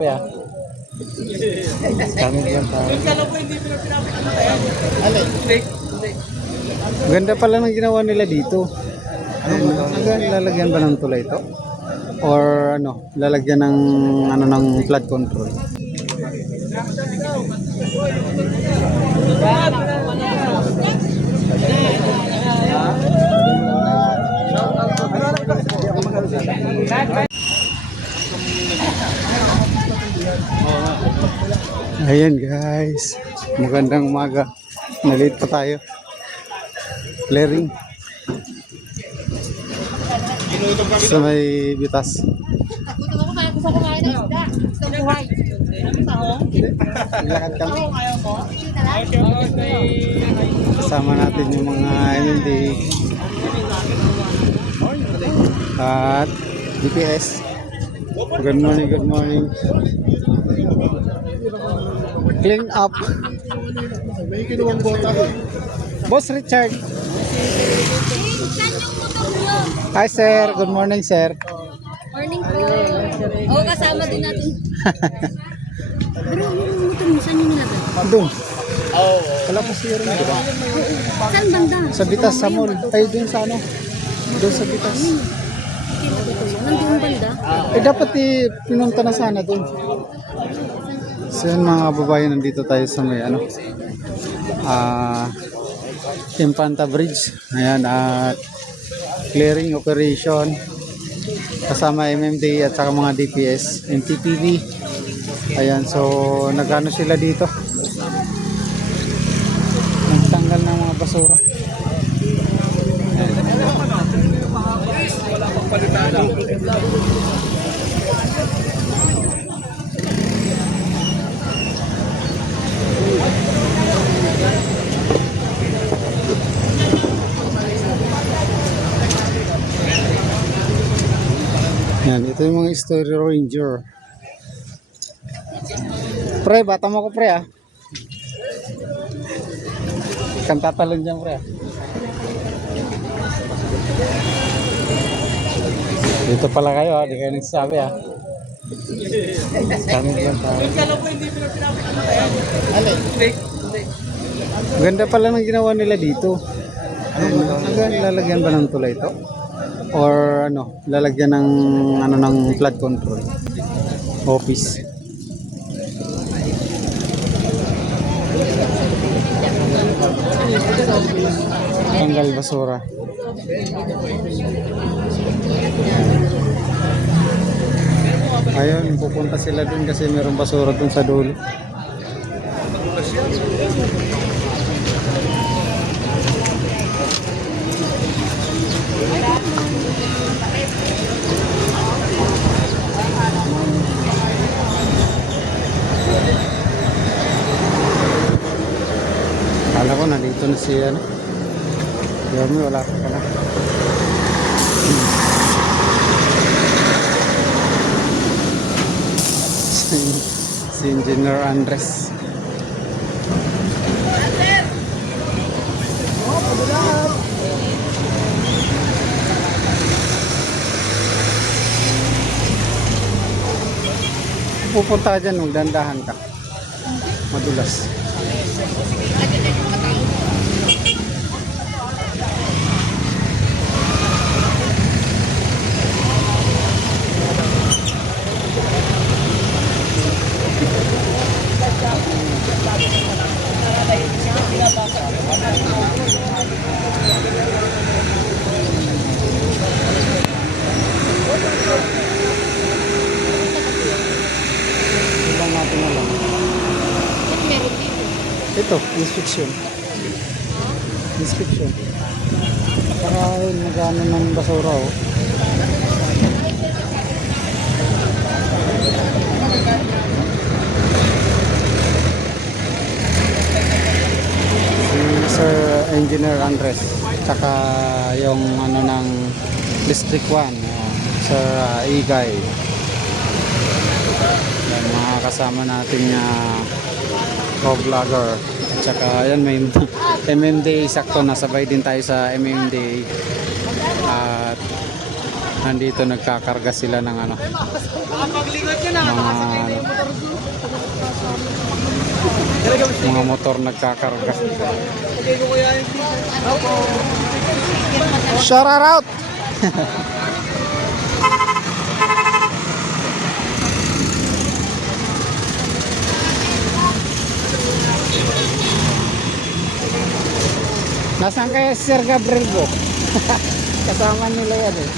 Ya. Kami lang tayo. Ganda pala ng ginawa nila dito. Lalagyan ba ng tulay ito? Or ano, lalagyan ng ano ng flood control. Ayan guys, magandang umaga. Nalate pa tayo. Clearing sa may bitas. Gusto ko kumain ng isda. Gusto ko buhay. Lakad kami. Kasama natin yung mga MMD at DPS. Good morning, good morning. Clean up. Boss Richard. Hi sir, good morning sir. Morning po. Oo, kasama din natin. Pero yung motor mo, saan yung nilagay? Doon. Wala po siya rin, di ba? Saan banda? Sa Bitas, sa mall. Ay, doon sa ano? Doon sa Bitas. Nandun banda? Eh, dapat pinunta na sana doon. So yun mga kababayan, nandito tayo sa may ano, Infanta Bridge. Ayan, at clearing operation kasama MMD at saka mga DPS, NTPB. Ayan, so nagano sila dito, nagtanggal ng mga basura. Yan, ito yung mga Story Ranger. Pre, bata mo ko pre ah. Kang tatalon dyan pre ah. Dito pala kayo ah, di kayo nagsasabi ah. Kami lang tayo. Ganda pala ng ginawa nila dito. Lalagyan ba ng tulay ito? Or ano, lalagyan ng ano ng flood control office. Tanggal basura. Ayun, pupunta sila dun kasi mayroong basura dun sa dulo. Kala ko nandito na si ano. Yomi, wala ka na. Si Engineer Andres. Pupunta ka dyan, magdandahan ka. Madulas. Ibang natin na lang. Meron dito. Ito, inspection. Inspection. Para yun, nag-ano ng basura oh. Si Sir Engineer Andres. Tsaka yung ano ng District 1, Sir Igay. Yan, mga kasama natin co-vlogger. Tsaka yan may MMD, sakto nasabay din tayo sa MMD at nandito nagkakarga sila ng ano, mga motor nagkakarga. Shout out! Nasaan kaya si Sir Gabriel ko? Kasama nila yan eh.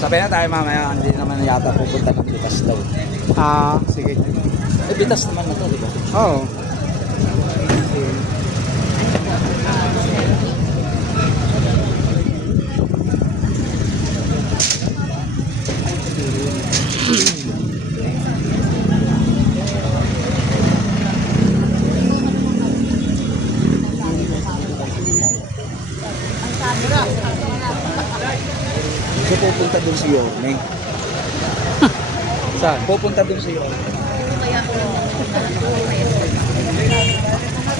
Sabi na tayo mamaya, hindi naman yata pupunta ng Bitas daw. Ah, sige. Eh, Bitas naman na to, di ba? Oo. So, pupunta dun si Yorme. Saan? Pupunta dun si Yorme.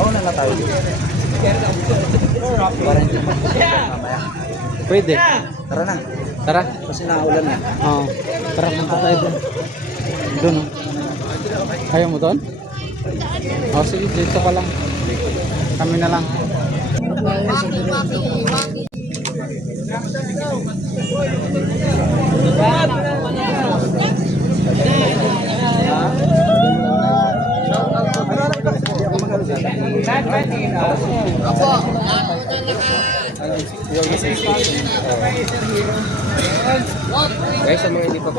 Oo na lang tayo dito. Para hindi mamaya. Pwede. Tara na. Tara. Kasi naulan na. Oo. Tara, punta tayo doon. Doon oh. Ayaw mo doon? Oh, sige, dito ka lang. Kami na lang. Guys, sa mga hindi pa